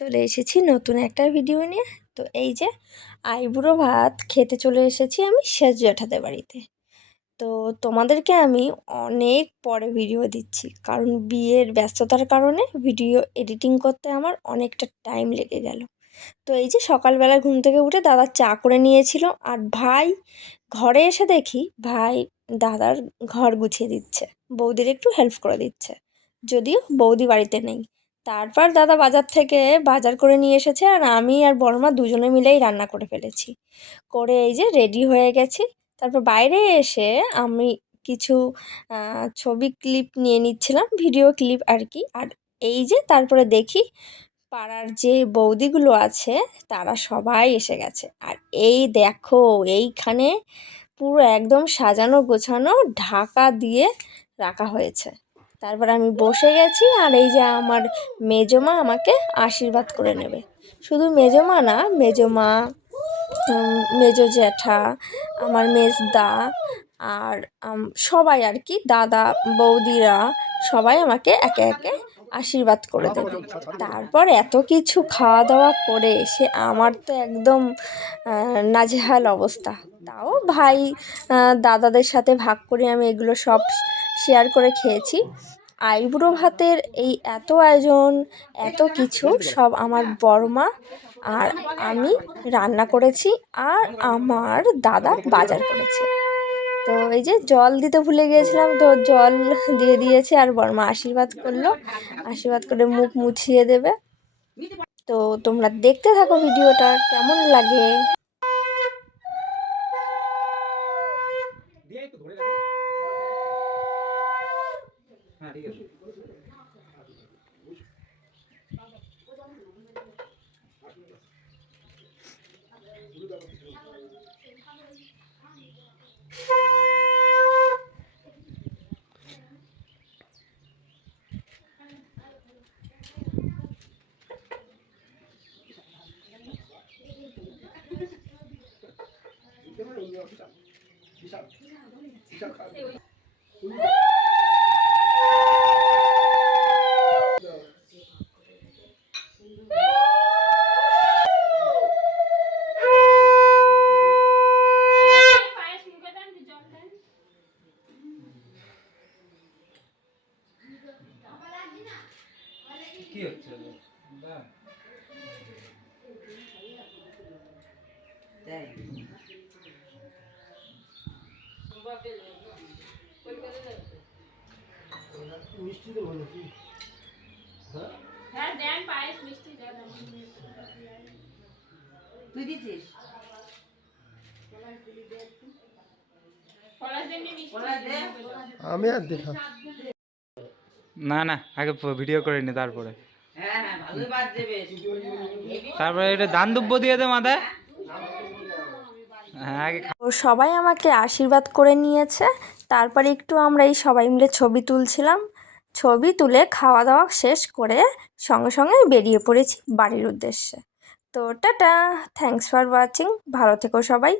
চলে এসেছি নতুন একটা ভিডিও নিয়ে। তো এই যে আইবুড়ো ভাত খেতে চলে এসেছি আমি সেজ জ্যাঠাদের বাড়িতে। তো তোমাদেরকে আমি অনেক পরে ভিডিও দিচ্ছি, কারণ বিয়ের ব্যস্ততার কারণে ভিডিও এডিটিং করতে আমার অনেকটা টাইম লেগে গেল। তো এই যে সকালবেলা ঘুম থেকে উঠে দাদা চা করে নিয়েছিল, আর ভাই ঘরে এসে দেখি ভাই দাদার ঘর গুছিয়ে দিচ্ছে, বৌদির একটু হেল্প করে দিচ্ছে, যদিও বৌদি বাড়িতে নেই। তারপর দাদা বাজার থেকে বাজার করে নিয়ে এসেছে, আর আমি আর বড়মা দুজনে মিলেই রান্না করে ফেলেছি। করে এই যে রেডি হয়ে গেছি। তারপর বাইরে এসে আমি কিছু ছবি ক্লিপ নিয়ে নিচ্ছিলাম, ভিডিও ক্লিপ আর কি। আর এই যে তারপরে দেখি পাড়ার যে বৌদিগুলো আছে তারা সবাই এসে গেছে। আর এই দেখো এইখানে পুরো একদম সাজানো গোছানো ঢাকা দিয়ে রাখা হয়েছে। তারপর আমি বসে গেছি, আর এই যে আমার মেজমা আমাকে আশীর্বাদ করে নেবে। শুধু মেজমা না, মেজমা, মেজো জ্যাঠা, আমার মেজদা, আর সবাই আর কি, দাদা বৌদিরা সবাই আমাকে একে একে আশীর্বাদ করে দেবে। তারপর এত কিছু খাওয়া দাওয়া করে সে আমার তো একদম নাজেহাল অবস্থা। তাও ভাই দাদাদের সাথে ভাগ করে আমি এগুলো সব শেয়ার করে খেয়েছি। আইবুড়ো ভাতের এই এত আয়োজন, এত কিছু সব আমার বড়মা আর আমি রান্না করেছি, আর আমার দাদা বাজার করেছে। তো এই যে জল দিতে ভুলে গিয়েছিলাম, তো জল দিয়ে দিয়েছে, আর বড়মা আশীর্বাদ করলো, আশীর্বাদ করে মুখ মুছিয়ে দেবে। তো তোমরা দেখতে থাকো ভিডিওটা কেমন লাগে। কি হচ্ছে মিষ্টি দেবো নাকি? হ্যাঁ দেন, পায়েস মিষ্টি দেন। তুই দিছিস? আমি আর দেখা না না, আগে ভিডিও করে নি তারপরে। তারপরে এটা দান দুব্য দিয়ে দে মাথায়। সবাই আমাকে আশীর্বাদ করে নিয়েছে। তারপরে একটু আমরা এই সবাই মিলে ছবি তুলছিলাম। ছবি তুলে খাওয়া দাওয়া শেষ করে সঙ্গে সঙ্গে বেরিয়ে পড়েছি বাড়ির উদ্দেশ্যে। তো টাটা, থ্যাংকস ফর ওয়াচিং, ভালো থেকো সবাই।